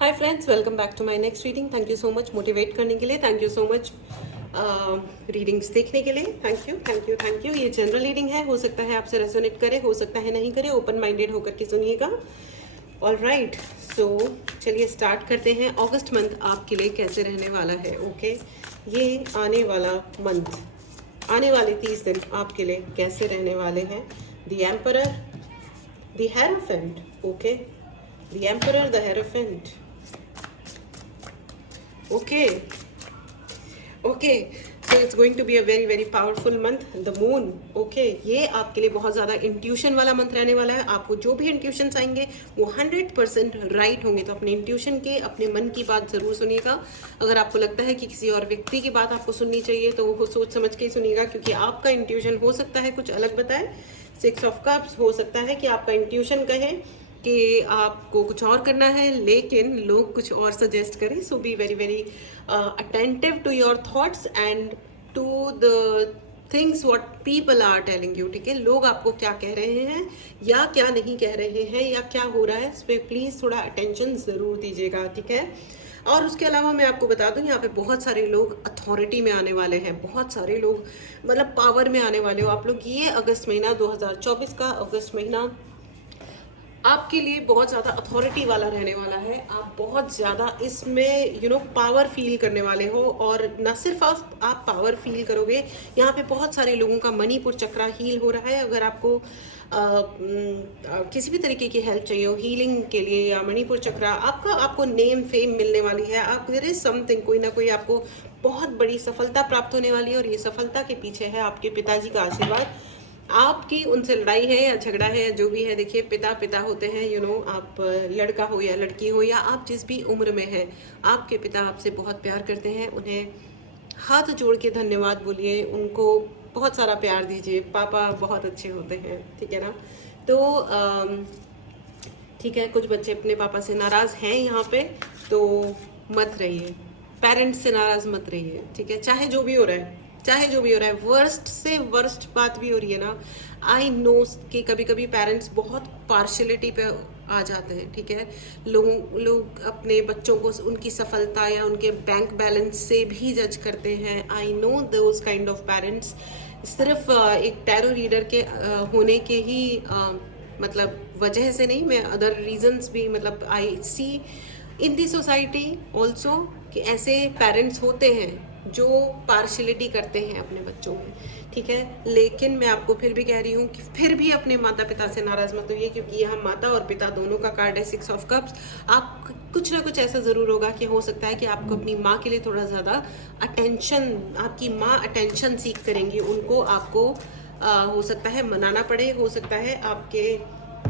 Hi friends, welcome back to my next reading. Thank you so much motivate करने के लिए, thank you so much readings देखने के लिए। Thank you thank you thank you. ये general reading है, हो सकता है आपसे रेजोनेट करे, हो सकता है नहीं करे। ओपन माइंडेड होकर के सुनिएगा। ऑल राइट, सो चलिए स्टार्ट करते हैं। अगस्त मंथ आपके लिए कैसे रहने वाला है? ओके ये आने वाला मंथ, आने वाले 30 दिन आपके लिए कैसे रहने वाले हैं? The emperor, the hierophant. Okay, the emperor, the hierophant. Okay, okay, so it's going to be a very very powerful month. The moon, okay, ये आपके लिए बहुत ज़्यादा इंट्यूशन वाला मंथ रहने वाला है। आपको जो भी इंट्यूशंस आएंगे वो 100% राइट होंगे। तो अपने इंट्यूशन के, अपने मन की बात ज़रूर सुनिएगा। अगर आपको लगता है कि किसी और व्यक्ति की बात आपको सुननी चाहिए तो वो सोच समझ के ही सुनिएगा, क्योंकि आपका इंट्यूशन हो सकता है कुछ अलग बताए। 6 ऑफ कप्स, हो सकता है कि आपका इंट्यूशन कहे कि आपको कुछ और करना है लेकिन लोग कुछ और सजेस्ट करें। So be very very attentive to your thoughts and to the things what people are telling you. ठीक है, लोग आपको क्या कह रहे हैं या क्या नहीं कह रहे हैं या क्या हो रहा है, इस पर प्लीज़ थोड़ा अटेंशन ज़रूर दीजिएगा। ठीक है, और उसके अलावा मैं आपको बता दूं, यहाँ पे बहुत सारे लोग अथॉरिटी में आने वाले हैं, बहुत सारे लोग मतलब पावर में आने वाले हो आप लोग। ये अगस्त महीना 2024 का अगस्त महीना आपके लिए बहुत ज़्यादा अथॉरिटी वाला रहने वाला है। आप बहुत ज़्यादा इसमें पावर फील करने वाले हो, और न सिर्फ आप पावर फील करोगे, यहाँ पे बहुत सारे लोगों का मणिपुर चक्रा हील हो रहा है। अगर आपको किसी भी तरीके की हेल्प चाहिए हो हीलिंग के लिए या मणिपुर चक्रा, आपको नेम फेम मिलने वाली है। आप देयर इज समथिंग, कोई ना कोई आपको बहुत बड़ी सफलता प्राप्त होने वाली है, और ये सफलता के पीछे है आपके पिताजी का आशीर्वाद। आपकी उनसे लड़ाई है या झगड़ा है या जो भी है, देखिए पिता पिता होते हैं। आप लड़का हो या लड़की हो या आप जिस भी उम्र में हैं, आपके पिता आपसे बहुत प्यार करते हैं। उन्हें हाथ जोड़ के धन्यवाद बोलिए, उनको बहुत सारा प्यार दीजिए। पापा बहुत अच्छे होते हैं, ठीक है ना? तो ठीक है, कुछ बच्चे अपने पापा से नाराज़ हैं यहाँ पे, तो मत रहिए, पेरेंट्स से नाराज़ मत रहिए। ठीक है, चाहे जो भी हो रहा है, चाहे जो भी हो रहा है, वर्स्ट से वर्स्ट बात भी हो रही है ना। आई नो कि कभी कभी पेरेंट्स बहुत पार्शलिटी पे आ जाते हैं। ठीक है, लोग अपने बच्चों को उनकी सफलता या उनके बैंक बैलेंस से भी जज करते हैं। I know those kind of parents. सिर्फ एक टैरो रीडर के होने के ही मतलब वजह से नहीं, मैं अदर रीजंस भी मतलब आई सी इन दी सोसाइटी ऑल्सो कि ऐसे पेरेंट्स होते हैं जो पार्शलिटी करते हैं अपने बच्चों में। ठीक है, लेकिन मैं आपको फिर भी कह रही हूँ कि फिर भी अपने माता पिता से नाराज़ मत होइए, क्योंकि यहाँ माता और पिता दोनों का कार्ड है 6 ऑफ कप्स। आप कुछ ना कुछ ऐसा ज़रूर होगा कि हो सकता है कि आपको अपनी माँ के लिए थोड़ा ज़्यादा अटेंशन, आपकी माँ अटेंशन सीख करेंगी, उनको आपको हो सकता है मनाना पड़े, हो सकता है आपके,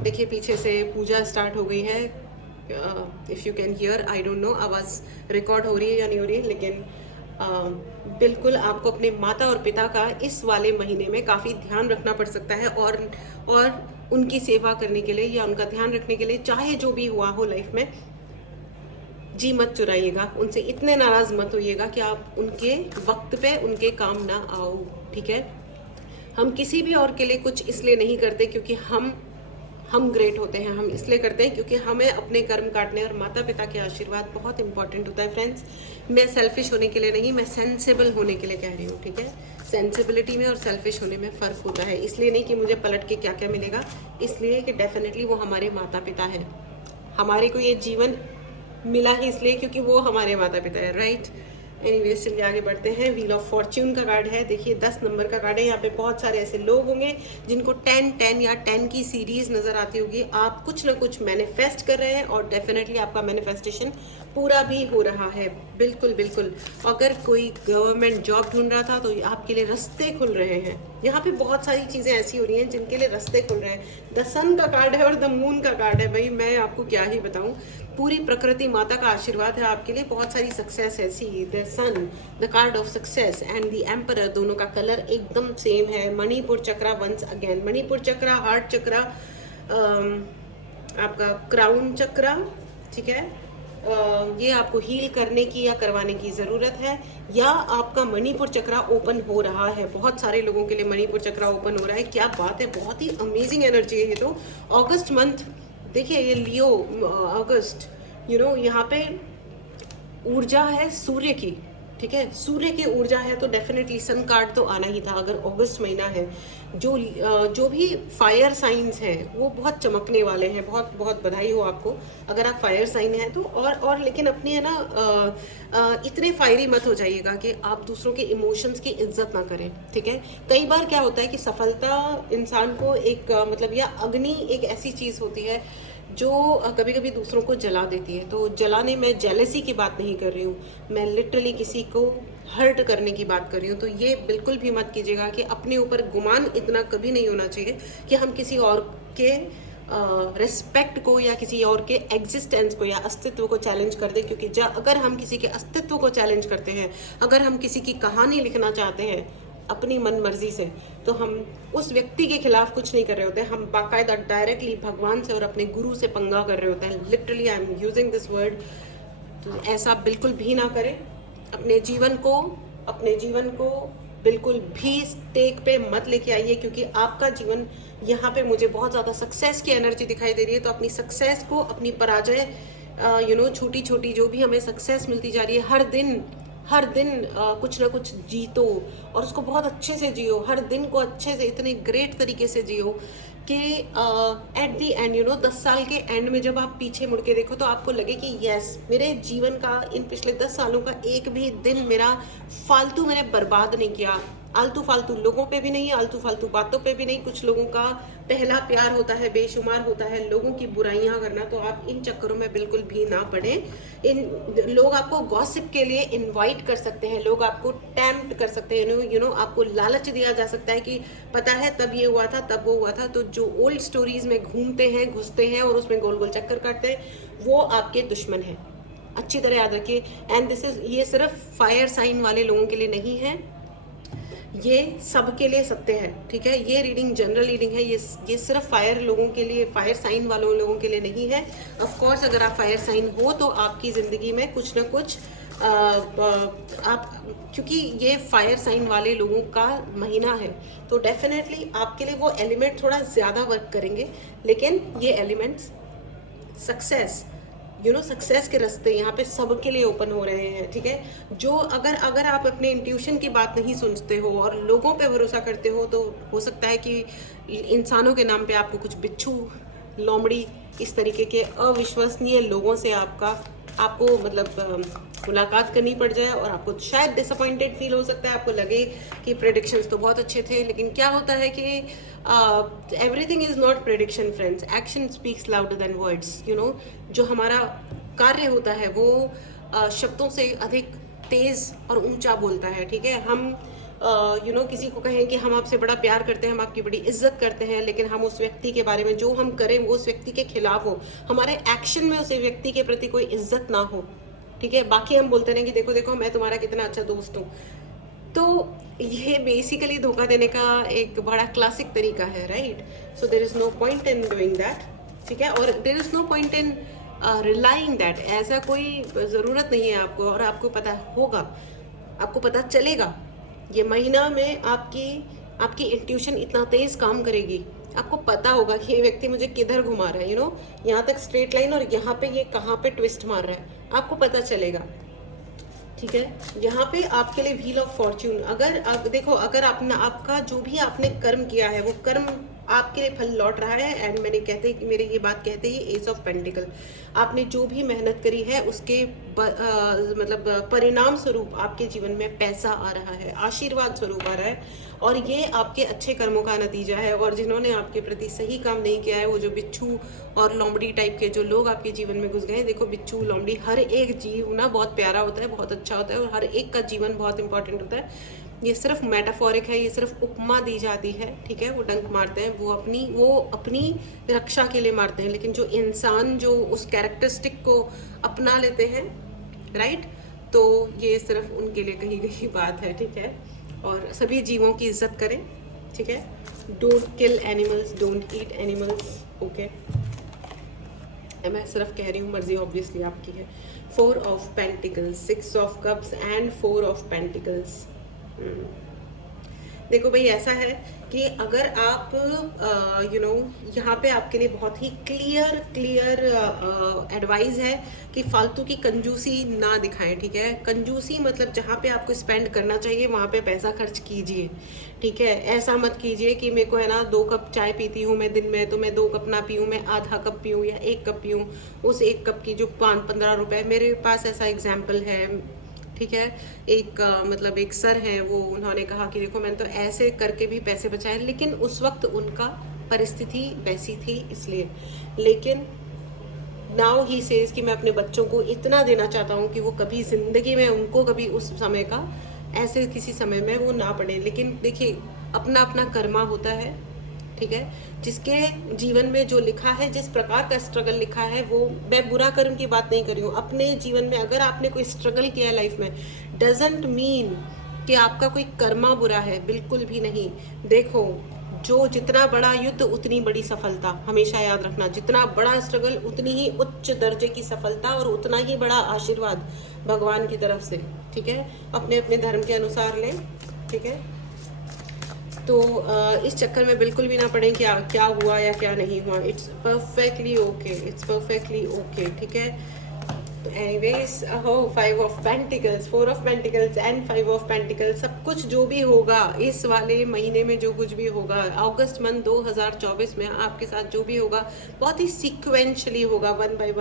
देखिए पीछे से पूजा स्टार्ट हो गई है। If you can hear, I don't know आवाज़ रिकॉर्ड हो रही है या नहीं हो रही है, लेकिन बिल्कुल आपको अपने माता और पिता का इस वाले महीने में काफ़ी ध्यान रखना पड़ सकता है, और उनकी सेवा करने के लिए या उनका ध्यान रखने के लिए, चाहे जो भी हुआ हो लाइफ में, जी मत चुराइएगा, उनसे इतने नाराज़ मत होइएगा कि आप उनके वक्त पे उनके काम ना आओ। ठीक है, हम किसी भी और के लिए कुछ इसलिए नहीं करते क्योंकि हम ग्रेट होते हैं, हम इसलिए करते हैं क्योंकि हमें अपने कर्म काटने और माता पिता के आशीर्वाद बहुत इंपॉर्टेंट होता है। फ्रेंड्स, मैं सेल्फिश होने के लिए नहीं, मैं सेंसिबल होने के लिए कह रही हूँ। ठीक है, सेंसिबिलिटी में और सेल्फिश होने में फ़र्क होता है। इसलिए नहीं कि मुझे पलट के क्या क्या मिलेगा, इसलिए कि डेफिनेटली वो हमारे माता पिता हैं। हमारे को ये जीवन मिला ही इसलिए क्योंकि वो हमारे माता पिता है, राइट? एनीवेज, चलिए आगे बढ़ते हैं। व्हील ऑफ फॉर्च्यून का कार्ड है, देखिए 10 नंबर का कार्ड है। यहाँ पे बहुत सारे ऐसे लोग होंगे जिनको 10 10 या 10 की सीरीज नजर आती होगी। आप कुछ ना कुछ मैनिफेस्ट कर रहे हैं और डेफिनेटली आपका मैनिफेस्टेशन पूरा भी हो रहा है। बिल्कुल बिल्कुल, अगर कोई गवर्नमेंट जॉब ढूंढ रहा था तो आपके लिए रास्ते खुल रहे हैं। यहाँ पे बहुत सारी चीज़ें ऐसी हो रही हैं जिनके लिए रास्ते खुल रहे हैं। द सन का कार्ड है और द मून का कार्ड है। भाई मैं आपको क्या ही बताऊँ, पूरी प्रकृति माता का आशीर्वाद है आपके लिए, बहुत सारी सक्सेस है। See the sun, the card of success and the emperor, दोनों का कलर एकदम सेम है। Manipur chakra, once again Manipur chakra, heart chakra, आपका क्राउन चक्रा। ठीक है, ये आपको हील करने की या करवाने की ज़रूरत है, या आपका मणिपुर चक्रा ओपन हो रहा है। बहुत सारे लोगों के लिए मणिपुर चक्रा ओपन हो रहा है, क्या बात है, बहुत ही अमेजिंग एनर्जी है ये तो। अगस्त मंथ, देखिए ये लियो, अगस्त यहाँ पे ऊर्जा है सूर्य की, ठीक है, सूर्य की ऊर्जा है, तो डेफिनेटली सन कार्ड तो आना ही था। अगर अगस्त महीना है, जो भी फायर साइंस हैं वो बहुत चमकने वाले हैं। बहुत बहुत बधाई हो आपको अगर आप फायर साइन हैं तो। और लेकिन अपनी है ना इतने फायरी मत हो जाइएगा कि आप दूसरों के इमोशंस की इज्जत ना करें, ठीक है। कई बार क्या होता है कि सफलता इंसान को एक मतलब या अग्नि एक ऐसी चीज़ होती है जो कभी कभी दूसरों को जला देती है। तो जलाने में जेलसी की बात नहीं कर रही हूँ, मैं लिटरली किसी को हर्ट करने की बात कर रही हूँ। तो ये बिल्कुल भी मत कीजिएगा कि अपने ऊपर गुमान इतना कभी नहीं होना चाहिए कि हम किसी और के रिस्पेक्ट को या किसी और के एग्जिस्टेंस को या अस्तित्व को चैलेंज कर दें। क्योंकि अगर हम किसी के अस्तित्व को चैलेंज करते हैं, अगर हम किसी की कहानी लिखना चाहते हैं अपनी मन मर्जी से, तो हम उस व्यक्ति के खिलाफ कुछ नहीं कर रहे होते हैं, हम बाकायदा डायरेक्टली भगवान से और अपने गुरु से पंगा कर रहे होते हैं। Literally I am using this word. तो ऐसा बिल्कुल भी ना करें। अपने जीवन को बिल्कुल भी स्टेक पे मत लेके आइए, क्योंकि आपका जीवन यहाँ पे मुझे बहुत ज़्यादा सक्सेस की एनर्जी दिखाई दे रही है। तो अपनी सक्सेस को, अपनी पराजय छोटी छोटी जो भी हमें सक्सेस मिलती जा रही है, हर दिन कुछ ना कुछ जीतो और उसको बहुत अच्छे से जियो। हर दिन को अच्छे से इतने ग्रेट तरीके से जियो कि एट दी एंड 10 साल के एंड में जब आप पीछे मुड़ के देखो तो आपको लगे कि यस, मेरे जीवन का इन पिछले 10 सालों का एक भी दिन मेरा फालतू मैंने बर्बाद नहीं किया। आलतू फालतू लोगों पे भी नहीं, आलतू फालतू बातों पे भी नहीं। कुछ लोगों का पहला प्यार होता है, बेशुमार होता है लोगों की बुराइयां करना। तो आप इन चक्करों में बिल्कुल भी ना पड़े। इन लोग आपको गॉसिप के लिए इनवाइट कर सकते हैं, लोग आपको टेम्प्ट कर सकते हैं, आपको लालच दिया जा सकता है कि पता है तब ये हुआ था, तब वो हुआ था। तो जो ओल्ड स्टोरीज में घूमते हैं, घुसते हैं और उसमें गोल गोल चक्कर काटते हैं, वो आपके दुश्मन हैं। अच्छी तरह याद रखिए। एंड ये सिर्फ फायर साइन वाले लोगों के लिए नहीं है, ये सबके लिए सत्य है, ठीक है। ये रीडिंग जनरल रीडिंग है, ये सिर्फ फायर लोगों के लिए, फायर साइन वालों लोगों के लिए नहीं है। ऑफ कोर्स अगर आप फायर साइन हो तो आपकी ज़िंदगी में कुछ ना कुछ आप, क्योंकि ये फायर साइन वाले लोगों का महीना है, तो डेफिनेटली आपके लिए वो एलिमेंट थोड़ा ज़्यादा वर्क करेंगे। लेकिन ये एलिमेंट्स सक्सेस के रास्ते यहाँ पे सबके लिए ओपन हो रहे हैं, ठीक है। जो अगर आप अपने इंट्यूशन की बात नहीं सुनते हो और लोगों पे भरोसा करते हो, तो हो सकता है कि इंसानों के नाम पे आपको कुछ बिच्छू, लोमड़ी, इस तरीके के अविश्वसनीय लोगों से आपको मतलब मुलाकात करनी पड़ जाए और आपको शायद डिसअपॉइंटेड फील हो सकता है। आपको लगे कि प्रेडिक्शंस तो बहुत अच्छे थे, लेकिन क्या होता है कि everything is not prediction friends, action speaks louder than words. जो हमारा कार्य होता है वो शब्दों से अधिक तेज और ऊंचा बोलता है, ठीक है। हम किसी को कहें कि हम आपसे बड़ा प्यार करते हैं, हम आपकी बड़ी इज्जत करते हैं, लेकिन हम उस व्यक्ति के बारे में जो हम करें वो उस व्यक्ति के खिलाफ हो, हमारे एक्शन में उस व्यक्ति के प्रति कोई इज्जत ना हो, ठीक है। बाकी हम बोलते हैं कि देखो देखो मैं तुम्हारा कितना अच्छा दोस्त हूँ। तो ये बेसिकली धोखा देने का एक बड़ा क्लासिक तरीका है, right. So there is no point in doing that, ठीक है। और there is no point in relying that, ऐसा कोई ज़रूरत नहीं है आपको। और आपको पता होगा, आपको पता चलेगा, ये महीना में आपकी इंट्यूशन इतना तेज काम करेगी, आपको पता होगा कि ये व्यक्ति मुझे किधर घुमा रहा है, यहाँ तक स्ट्रेट लाइन और यहाँ पे ये कहाँ पे ट्विस्ट मार रहा है, आपको पता चलेगा, ठीक है। यहाँ पे आपके लिए व्हील ऑफ फॉर्च्यून, अगर देखो, अगर आपका जो भी आपने कर्म किया है वो कर्म आपके लिए फल लौट रहा है। एंड मेरे ये बात कहते ही एस ऑफ पेंटिकल, आपने जो भी मेहनत करी है उसके मतलब परिणाम स्वरूप आपके जीवन में पैसा आ रहा है, आशीर्वाद स्वरूप आ रहा है, और ये आपके अच्छे कर्मों का नतीजा है। और जिन्होंने आपके प्रति सही काम नहीं किया है, वो जो बिच्छू और लोमड़ी टाइप के जो लोग आपके जीवन में घुस गए हैं, देखो बिच्छू लोमड़ी, हर एक जीव ना बहुत प्यारा होता है, बहुत अच्छा होता है, और हर एक का जीवन बहुत इंपॉर्टेंट होता है। ये सिर्फ मेटाफोरिक है, ये सिर्फ उपमा दी जाती है, ठीक है। वो डंक मारते हैं, वो अपनी रक्षा के लिए मारते हैं, लेकिन जो इंसान जो उस कैरेक्टरिस्टिक को अपना लेते हैं, राइट, तो ये सिर्फ उनके लिए कही गई बात है, ठीक है। और सभी जीवों की इज्जत करें, ठीक है। Don't kill animals, don't eat animals, okay. मैं सिर्फ कह रही हूँ, मर्जी ऑब्वियसली आपकी है। 4 of pentacles, 6 of cups and 4 of pentacles. देखो भाई, ऐसा है कि अगर आप यहाँ पे आपके लिए बहुत ही क्लियर एडवाइस है कि फालतू की कंजूसी ना दिखाएं, ठीक है। कंजूसी मतलब जहाँ पे आपको स्पेंड करना चाहिए वहाँ पे पैसा खर्च कीजिए, ठीक है। ऐसा मत कीजिए कि मेरे को है ना 2 कप चाय पीती हूँ मैं दिन में, तो मैं 2 कप ना पीऊँ, मैं आधा कप पीऊँ या 1 कप पीऊँ। उस 1 कप की जो 5-15 रुपए, मेरे पास ऐसा एग्जाम्पल है, ठीक है। एक मतलब एक सर हैं, वो उन्होंने कहा कि देखो मैंने तो ऐसे करके भी पैसे बचाए, लेकिन उस वक्त उनका परिस्थिति वैसी थी इसलिए। लेकिन नाउ ही सेज कि मैं अपने बच्चों को इतना देना चाहता हूँ कि वो कभी ज़िंदगी में उनको कभी उस समय का ऐसे किसी समय में वो ना पड़े। लेकिन देखिए, अपना अपना कर्मा होता है, ठीक है। जिसके जीवन में जो लिखा है, जिस प्रकार का स्ट्रगल लिखा है, वो मैं बुरा कर्म की बात नहीं कर रही हूँ। अपने जीवन में अगर आपने कोई स्ट्रगल किया है लाइफ में, डजंट मीन कि आपका कोई कर्मा बुरा है, बिल्कुल भी नहीं। देखो, जो जितना बड़ा युद्ध उतनी बड़ी सफलता, हमेशा याद रखना। जितना बड़ा स्ट्रगल उतनी ही उच्च दर्जे की सफलता और उतना ही बड़ा आशीर्वाद भगवान की तरफ से, ठीक है। अपने अपने धर्म के अनुसार लें, ठीक है। तो इस चक्कर में बिल्कुल भी ना पड़े कि क्या हुआ या क्या नहीं हुआ। It's perfectly okay, it's perfectly okay, ठीक है। तो एनीवेज, हो 5 of pentacles, 4 of pentacles and 5 of pentacles, सब कुछ जो भी होगा इस वाले महीने में, जो कुछ भी होगा अगस्त मंथ 2024 में आपके साथ जो भी होगा, बहुत ही सीक्वेंशली होगा, one by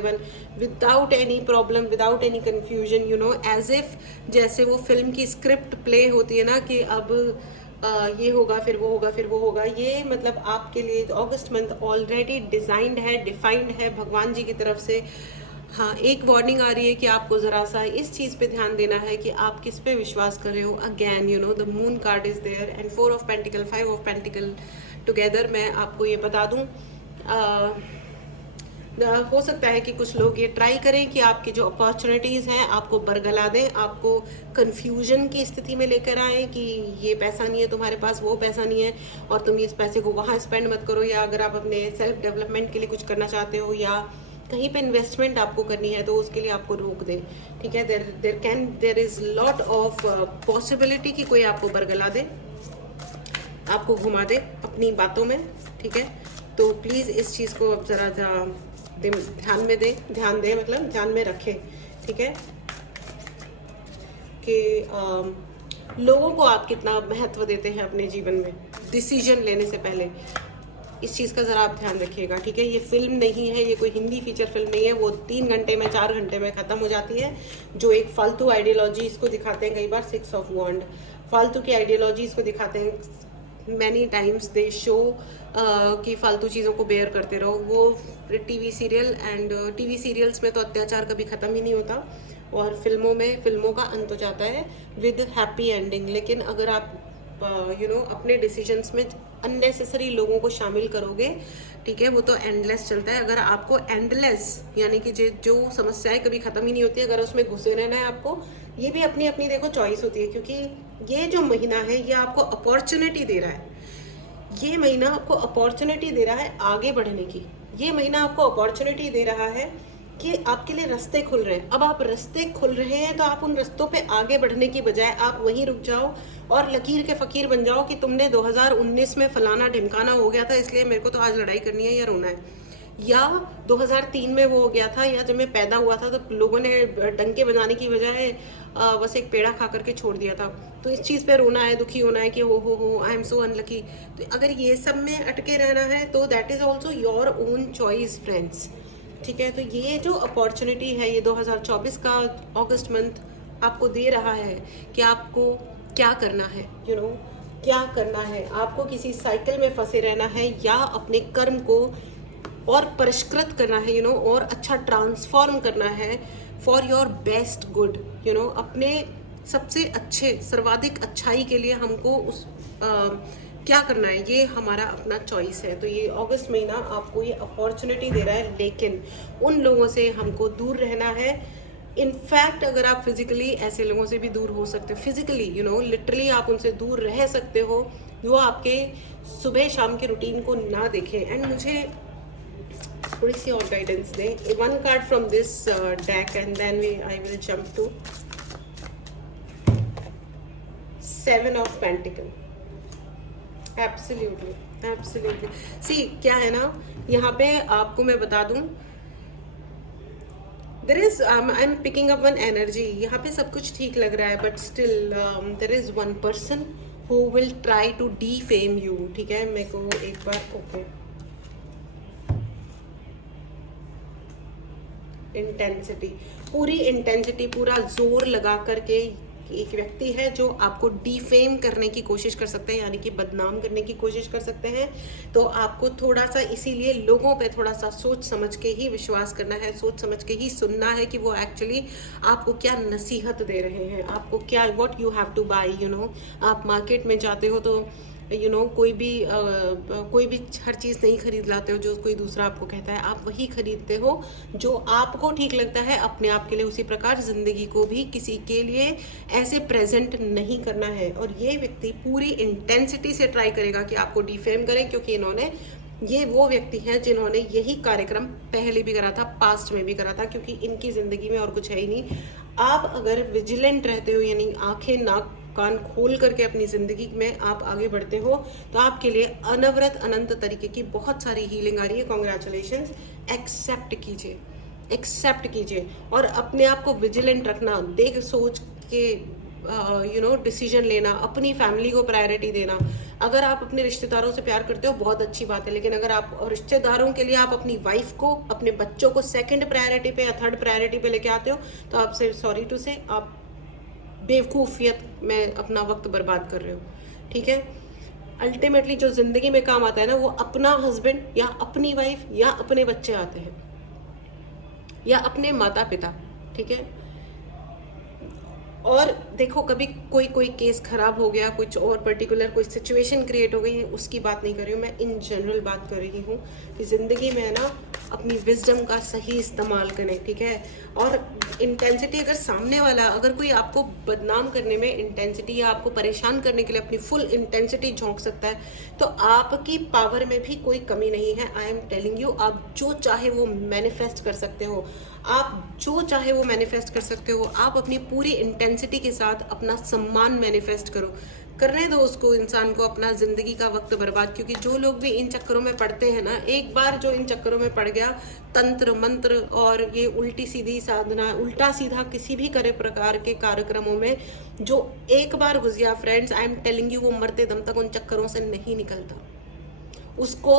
one, without any problem, without any confusion, you know, as if जैसे वो फिल्म की स्क्रिप्ट प्ले होती है ना कि अब ये होगा, फिर वो होगा, फिर वो होगा। ये मतलब आपके लिए अगस्त मंथ ऑलरेडी डिजाइंड है, डिफाइंड है भगवान जी की तरफ से। हाँ, एक वार्निंग आ रही है कि आपको ज़रा सा इस चीज़ पे ध्यान देना है कि आप किस पे विश्वास कर रहे हो। Again you know, the moon card is there and 4 of pentacle, 5 of pentacle together. मैं आपको ये बता दूँ, हो सकता है कि कुछ लोग ये ट्राई करें कि आपकी जो अपॉर्चुनिटीज़ हैं आपको बरगला दें, आपको कन्फ्यूजन की स्थिति में लेकर आए कि ये पैसा नहीं है तुम्हारे पास, वो पैसा नहीं है और तुम इस पैसे को वहाँ स्पेंड मत करो। या अगर आप अपने सेल्फ डेवलपमेंट के लिए कुछ करना चाहते हो या कहीं पे इन्वेस्टमेंट आपको करनी है, तो उसके लिए आपको रोक दे, ठीक है। There is lot of possibility कि कोई आपको बरगला दे, आपको घुमा दे अपनी बातों में, ठीक है। तो प्लीज़ इस चीज़ को अब ज़रा ध्यान दे मतलब ध्यान में रखें, ठीक है, कि लोगों को आप कितना महत्व देते हैं अपने जीवन में डिसीजन लेने से पहले। इस चीज़ का ज़रा आप ध्यान रखिएगा, ठीक है। ये फिल्म नहीं है, ये कोई हिंदी फीचर फिल्म नहीं है, वो 3 घंटे में 4 घंटे में ख़त्म हो जाती है। जो एक फालतू आइडियोलॉजी इसको दिखाते हैं कई बार, 6 ऑफ वॉन्ड, फालतू की आइडियोलॉजी इसको दिखाते हैं। मैनी टाइम्स दे शो कि फालतू चीज़ों को बेयर करते रहो। वो टीवी सीरियल्स में तो अत्याचार कभी ख़त्म ही नहीं होता, और फिल्मों का अंत हो जाता है विद हैप्पी एंडिंग। लेकिन अगर आप अपने डिसीजंस में अननेसेसरी लोगों को शामिल करोगे, ठीक है, वो तो एंडलेस चलता है। अगर आपको एंडलेस यानी कि जो समस्याएं कभी ख़त्म ही नहीं होती, अगर उसमें घुसे रहना है आपको, ये भी अपनी अपनी देखो चॉइस होती है। क्योंकि ये जो महीना है ये आपको अपॉर्चुनिटी दे रहा है, ये महीना आपको अपॉर्चुनिटी दे रहा है आगे बढ़ने की। ये महीना आपको अपॉर्चुनिटी दे रहा है कि आपके लिए रास्ते खुल रहे हैं। अब आप रास्ते खुल रहे हैं तो आप उन रास्तों पे आगे बढ़ने की बजाय आप वहीं रुक जाओ और लकीर के फ़कीर बन जाओ कि तुमने 2019 में फलाना ढिमकाना हो गया था, इसलिए मेरे को तो आज लड़ाई करनी है या रोना है। या 2003 में वो हो गया था, या जब मैं पैदा हुआ था तो लोगों ने डंके बजाने की बजाय बस एक पेड़ा खा करके छोड़ दिया था। तो इस चीज़ पे रोना है, दुखी होना है कि हो आई एम सो अनलकी। तो अगर ये सब में अटके रहना है तो that is also your own choice friends, ठीक है। तो ये जो अपॉर्चुनिटी है, ये 2024 का अगस्त मंथ आपको दे रहा है कि आपको क्या करना है, क्या करना है। आपको किसी साइकिल में फंसे रहना है या अपने कर्म को और परिष्कृत करना है, और अच्छा ट्रांसफॉर्म करना है फॉर योर बेस्ट गुड, अपने सबसे अच्छे सर्वाधिक अच्छाई के लिए हमको क्या करना है, ये हमारा अपना चॉइस है। तो ये अगस्त महीना आपको ये अपॉर्चुनिटी दे रहा है, लेकिन उन लोगों से हमको दूर रहना है। इनफैक्ट अगर आप फिजिकली ऐसे लोगों से भी दूर हो सकते हो, फिजिकली लिटरली आप उनसे दूर रह सकते हो जो आपके सुबह शाम के रूटीन को ना देखें। एंड मुझे थोड़ी सी और गाइडेंस दे, 1 card from this deck and then I will jump to 7 of pentacle. Absolutely, absolutely. See क्या है ना, यहाँ पे आपको मैं बता दूं, there is I am picking up one energy, यहाँ पे सब कुछ ठीक लग रहा है, but still there is one person who will try to defame you. ठीक है, मेरे को एक बार ओके, इंटेंसिटी, पूरी इंटेंसिटी, पूरा जोर लगा करके एक व्यक्ति है जो आपको डिफेम करने की कोशिश कर सकते हैं, यानी कि बदनाम करने की कोशिश कर सकते हैं। तो आपको थोड़ा सा इसीलिए लोगों पे थोड़ा सा सोच समझ के ही विश्वास करना है, सोच समझ के ही सुनना है कि वो एक्चुअली आपको क्या नसीहत दे रहे हैं, आपको क्या, what you have two by, you know. आप मार्केट में जाते हो तो कोई भी हर चीज़ नहीं खरीद लाते हो जो कोई दूसरा आपको कहता है, आप वही खरीदते हो जो आपको ठीक लगता है अपने आप के लिए। उसी प्रकार ज़िंदगी को भी किसी के लिए ऐसे प्रेजेंट नहीं करना है। और ये व्यक्ति पूरी इंटेंसिटी से ट्राई करेगा कि आपको डिफेम करें, क्योंकि ये वो व्यक्ति हैं जिन्होंने यही कार्यक्रम पहले भी करा था, पास्ट में भी करा था, क्योंकि इनकी ज़िंदगी में और कुछ है ही नहीं। आप अगर विजिलेंट रहते हो, यानी आंखें नाक कान खोल करके अपनी ज़िंदगी में आप आगे बढ़ते हो, तो आपके लिए अनवरत अनंत तरीके की बहुत सारी हीलिंग आ रही है। कॉन्ग्रेचुलेशंस, एक्सेप्ट कीजिए, एक्सेप्ट कीजिए और अपने आप को विजिलेंट रखना, देख सोच के डिसीजन लेना, अपनी फैमिली को प्रायोरिटी देना। अगर आप अपने रिश्तेदारों से प्यार करते हो बहुत अच्छी बात है, लेकिन अगर आप रिश्तेदारों के लिए आप अपनी वाइफ को, अपने बच्चों को सेकंड प्रायोरिटी पे या थर्ड प्रायोरिटी पे लेके आते हो, तो आपसे सॉरी टू से आप बेवकूफ़ियत में अपना वक्त बर्बाद कर रहे हो। ठीक है, अल्टीमेटली जो ज़िंदगी में काम आता है ना, वो अपना हस्बैंड या अपनी वाइफ या अपने बच्चे आते हैं या अपने माता पिता। ठीक है, और देखो कभी कोई केस खराब हो गया, कुछ और पर्टिकुलर कोई सिचुएशन क्रिएट हो गई है, उसकी बात नहीं कर रही हूँ मैं, इन जनरल बात कर रही हूँ कि ज़िंदगी में है ना अपनी विजडम का सही इस्तेमाल करें। ठीक है, और इंटेंसिटी, अगर सामने वाला, अगर कोई आपको बदनाम करने में इंटेंसिटी या आपको परेशान करने के लिए अपनी फुल इंटेंसिटी झोंक सकता है, तो आपकी पावर में भी कोई कमी नहीं है। आई एम टेलिंग यू, आप जो चाहे वो मैनिफेस्ट कर सकते हो, आप जो चाहे वो मैनिफेस्ट कर सकते हो। आप अपनी पूरी इंटेंसिटी के साथ अपना सम्मान मैनिफेस्ट करो, करने दो उसको, इंसान को अपना ज़िंदगी का वक्त बर्बाद। क्योंकि जो लोग भी इन चक्करों में पड़ते हैं ना, एक बार जो इन चक्करों में पड़ गया, तंत्र मंत्र और ये उल्टी सीधी साधना, उल्टा सीधा किसी भी प्रकार के कार्यक्रमों में जो एक बार घुस गया, friends I am telling you, वो मरते दम तक उन चक्करों से नहीं निकलता। उसको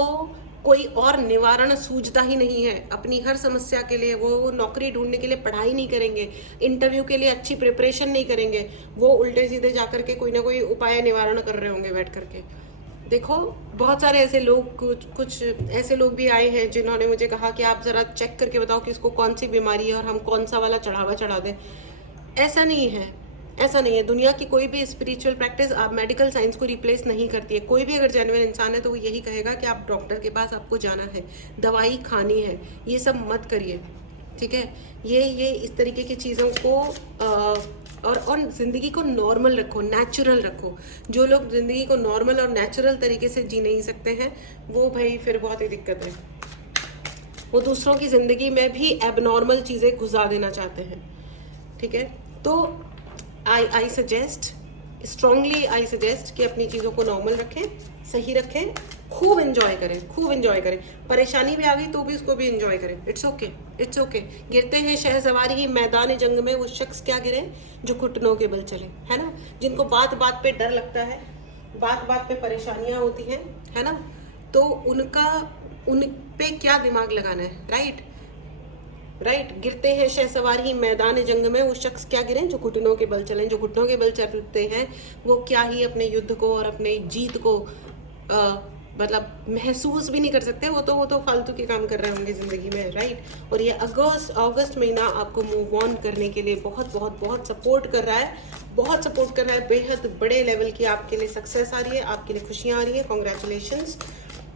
कोई और निवारण सूझता ही नहीं है। अपनी हर समस्या के लिए वो नौकरी ढूंढने के लिए पढ़ाई नहीं करेंगे, इंटरव्यू के लिए अच्छी प्रिपरेशन नहीं करेंगे, वो उल्टे सीधे जा करके कोई ना कोई उपाय निवारण कर रहे होंगे बैठ करके। देखो बहुत सारे ऐसे लोग, कुछ ऐसे लोग भी आए हैं जिन्होंने मुझे कहा कि आप ज़रा चेक करके बताओ कि इसको कौन सी बीमारी है और हम कौन सा वाला चढ़ावा चढ़ा दें। ऐसा नहीं है, ऐसा नहीं है। दुनिया की कोई भी स्पिरिचुअल प्रैक्टिस आप मेडिकल साइंस को रिप्लेस नहीं करती है। कोई भी अगर जेन्युइन इंसान है तो वो यही कहेगा कि आप डॉक्टर के पास आपको जाना है, दवाई खानी है, ये सब मत करिए। ठीक है, ये इस तरीके की चीज़ों को और ज़िंदगी को नॉर्मल रखो, नेचुरल रखो। जो लोग ज़िंदगी को नॉर्मल और नेचुरल तरीके से जी नहीं सकते हैं, वो भाई फिर बहुत ही दिक्कत है। वो दूसरों की ज़िंदगी में भी एबनॉर्मल चीज़ें घुसा देना चाहते हैं। ठीक है, तो I suggest, strongly I suggest कि अपनी चीज़ों को नॉर्मल रखें, सही रखें, खूब एंजॉय करें, खूब एंजॉय करें। परेशानी भी आ गई तो भी उसको भी एंजॉय करें। It's okay, it's okay. गिरते हैं शहसवार ही मैदान जंग में, वो शख्स क्या गिरे जो घुटनों के बल चले, है ना। जिनको बात बात पे डर लगता है, बात बात पे परेशानियां होती हैं, है ना, तो उन पे क्या दिमाग लगाना है, राइट। गिरते हैं शहसवार ही मैदान जंग में, वो शख्स क्या गिरे जो घुटनों के बल चलें। जो घुटनों के बल चलते हैं वो क्या ही अपने युद्ध को और अपने जीत को मतलब महसूस भी नहीं कर सकते। वो तो फालतू के काम कर रहे होंगे ज़िंदगी में, राइट। और ये अगस्त महीना आपको मूव ऑन करने के लिए बहुत बहुत बहुत सपोर्ट कर रहा है, बहुत सपोर्ट कर रहा है। बेहद बड़े लेवल की आपके लिए सक्सेस आ रही है, आपके लिए खुशियाँ आ रही है। कॉन्ग्रेचुलेशंस।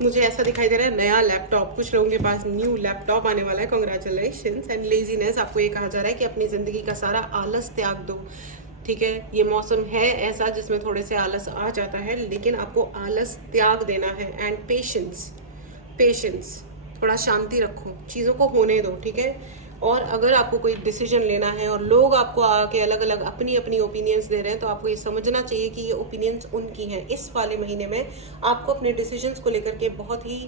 मुझे ऐसा दिखाई दे रहा है नया लैपटॉप, कुछ लोगों के पास न्यू लैपटॉप आने वाला है। कॉन्ग्रेचुलेशंस। एंड लेजीनेस, आपको ये कहा जा रहा है कि अपनी ज़िंदगी का सारा आलस त्याग दो। ठीक है, ये मौसम है ऐसा जिसमें थोड़े से आलस आ जाता है, लेकिन आपको आलस त्याग देना है। एंड पेशेंस, थोड़ा शांति रखो, चीज़ों को होने दो। ठीक है, और अगर आपको कोई डिसीजन लेना है और लोग आपको आके अलग अलग अपनी अपनी ओपिनियंस दे रहे हैं, तो आपको ये समझना चाहिए कि ये ओपिनियंस उनकी हैं। इस वाले महीने में आपको अपने डिसीजंस को लेकर के बहुत ही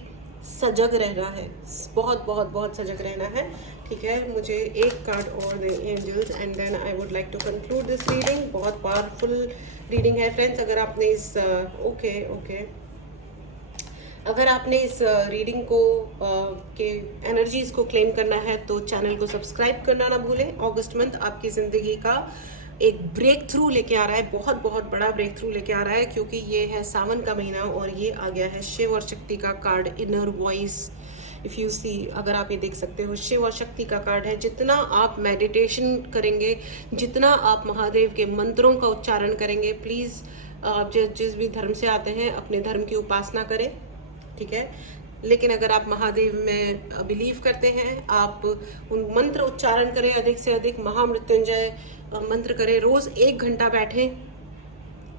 सजग रहना है, बहुत बहुत बहुत सजग रहना है, ठीक है। मुझे एक कार्ड और दे angels and then I would like to conclude this reading. बहुत पावरफुल रीडिंग है फ्रेंड्स। अगर आपने इस अगर आपने इस रीडिंग को के एनर्जीज को क्लेम करना है तो चैनल को सब्सक्राइब करना ना भूलें। अगस्त मंथ आपकी ज़िंदगी का एक ब्रेक थ्रू लेके आ रहा है, बहुत बहुत बड़ा ब्रेक थ्रू लेके आ रहा है, क्योंकि ये है सावन का महीना और ये आ गया है शिव और शक्ति का card, inner voice. If you see, अगर आप ये देख सकते हो, शिव और शक्ति का कार्ड है। जितना आप मेडिटेशन करेंगे, जितना आप महादेव के मंत्रों का उच्चारण करेंगे, प्लीज़ आप जिस भी धर्म से आते हैं अपने धर्म की उपासना करें, ठीक है। लेकिन अगर आप महादेव में बिलीव करते हैं, आप उन मंत्र उच्चारण करें, अधिक से अधिक महामृत्युंजय मंत्र करें, रोज़ 1 घंटा बैठें,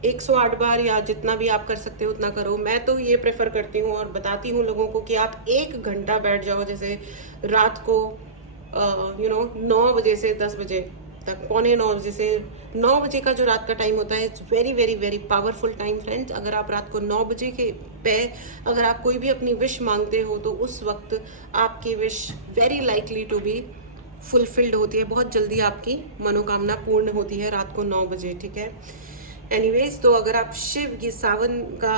108 बार या जितना भी आप कर सकते हो उतना करो। मैं तो ये प्रेफर करती हूँ और बताती हूँ लोगों को कि आप 1 घंटा बैठ जाओ, जैसे रात को 9 बजे से 10 बजे तक, 8:45, जैसे 9 बजे का जो रात का टाइम होता है, it's very very very powerful time friends. अगर आप रात को 9 बजे के पे अगर आप कोई भी अपनी विश मांगते हो तो उस वक्त आपकी wish very likely to be fulfilled होती है, बहुत जल्दी आपकी मनोकामना पूर्ण होती है रात को 9 बजे, ठीक है। एनीवेज, तो अगर आप शिव की सावन का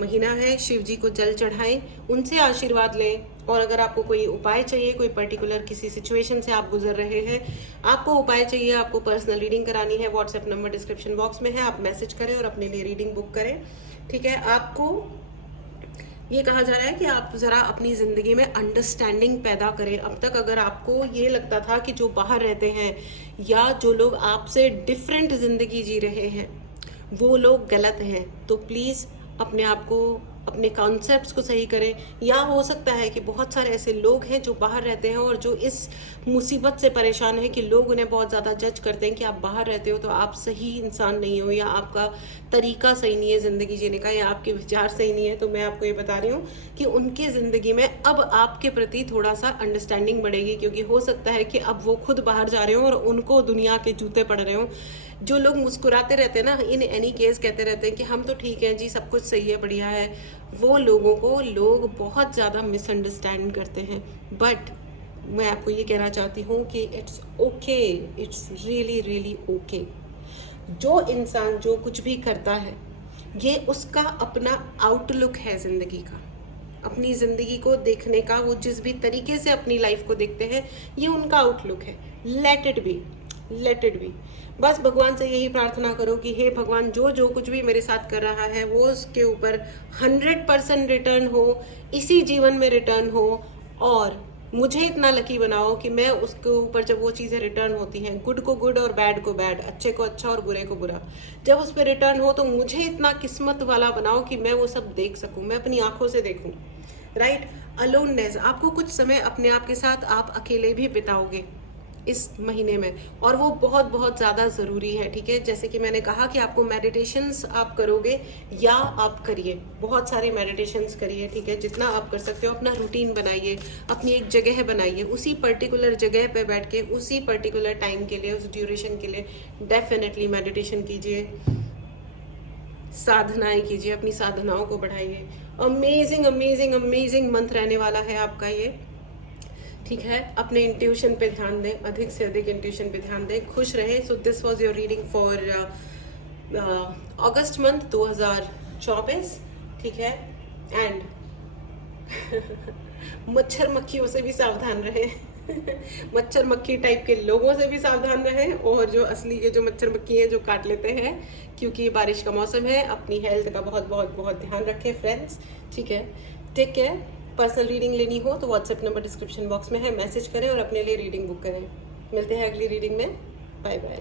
महीना है, शिव जी को जल चढ़ाएं, उनसे आशीर्वाद लें। और अगर आपको कोई उपाय चाहिए, कोई पर्टिकुलर किसी सिचुएशन से आप गुजर रहे हैं, आपको उपाय चाहिए, आपको पर्सनल रीडिंग करानी है, व्हाट्सएप नंबर डिस्क्रिप्शन बॉक्स में है, आप मैसेज करें और अपने लिए रीडिंग बुक करें, ठीक है। आपको ये कहा जा रहा है कि आप ज़रा अपनी ज़िंदगी में अंडरस्टैंडिंग पैदा करें। अब तक अगर आपको ये लगता था कि जो बाहर रहते हैं या जो लोग आपसे डिफरेंट ज़िंदगी जी रहे हैं वो लोग गलत हैं, तो प्लीज़ अपने आप को, अपने कॉन्सेप्ट्स को सही करें। या हो सकता है कि बहुत सारे ऐसे लोग हैं जो बाहर रहते हैं और जो इस मुसीबत से परेशान है कि लोग उन्हें बहुत ज़्यादा जज करते हैं कि आप बाहर रहते हो तो आप सही इंसान नहीं हो, या आपका तरीका सही नहीं है ज़िंदगी जीने का, या आपके विचार सही नहीं है। तो मैं आपको ये बता रही हूँ कि उनकी ज़िंदगी में अब आपके प्रति थोड़ा सा अंडरस्टैंडिंग बढ़ेगी, क्योंकि हो सकता है कि अब वो खुद बाहर जा रहे हो और उनको दुनिया के जूते पड़ रहे हो। जो लोग मुस्कुराते रहते हैं ना, इन एनी केस कहते रहते हैं कि हम तो ठीक हैं जी, सब कुछ सही है, बढ़िया है, वो लोगों को लोग बहुत ज़्यादा मिसअंडरस्टैंड करते हैं। बट मैं आपको ये कहना चाहती हूँ कि it's okay, it's really really okay. जो इंसान जो कुछ भी करता है, ये उसका अपना आउटलुक है ज़िंदगी का, अपनी ज़िंदगी को देखने का, वो जिस भी तरीके से अपनी लाइफ को देखते हैं, ये उनका आउटलुक है। Let it be, let it be. बस भगवान से यही प्रार्थना करो कि हे भगवान, जो कुछ भी मेरे साथ कर रहा है वो उसके ऊपर 100% रिटर्न हो, इसी जीवन में रिटर्न हो, और मुझे इतना लकी बनाओ कि मैं उसके ऊपर जब वो चीज़ें रिटर्न होती हैं, गुड को गुड और बैड को बैड, अच्छे को अच्छा और बुरे को बुरा, जब उस पर रिटर्न हो तो मुझे इतना किस्मत वाला बनाओ कि मैं वो सब देख सकूं, मैं अपनी आंखों से देखूं, राइट। अलोननेस, आपको कुछ समय अपने आप के साथ आप अकेले भी बिताओगे इस महीने में, और वो बहुत बहुत ज़्यादा ज़रूरी है, ठीक है। जैसे कि मैंने कहा कि आपको मेडिटेशंस आप करोगे या आप करिए, बहुत सारे मेडिटेशंस करिए, ठीक है, जितना आप कर सकते हो। अपना रूटीन बनाइए, अपनी एक जगह बनाइए, उसी पर्टिकुलर जगह पे बैठ के उसी पर्टिकुलर टाइम के लिए, उस ड्यूरेशन के लिए डेफिनेटली मेडिटेशन कीजिए, साधनाएं कीजिए, अपनी साधनाओं को बढ़ाइए। अमेजिंग अमेजिंग अमेजिंग मंथ रहने वाला है आपका ये, ठीक है। अपने इंट्यूशन पे ध्यान दें, अधिक से अधिक इंट्यूशन पे ध्यान दें, खुश रहें। So this was your reading for August month 2024, ठीक है। एंड मच्छर मक्खियों से भी सावधान रहें मच्छर मक्खी टाइप के लोगों से भी सावधान रहें, और जो असली के जो मच्छर मक्खी हैं जो काट लेते हैं, क्योंकि बारिश का मौसम है। अपनी हेल्थ का बहुत बहुत बहुत ध्यान रखें फ्रेंड्स, ठीक है। Take care. पर्सनल रीडिंग लेनी हो तो व्हाट्सएप नंबर डिस्क्रिप्शन बॉक्स में है, मैसेज करें और अपने लिए रीडिंग बुक करें। मिलते हैं अगली रीडिंग में, बाय बाय।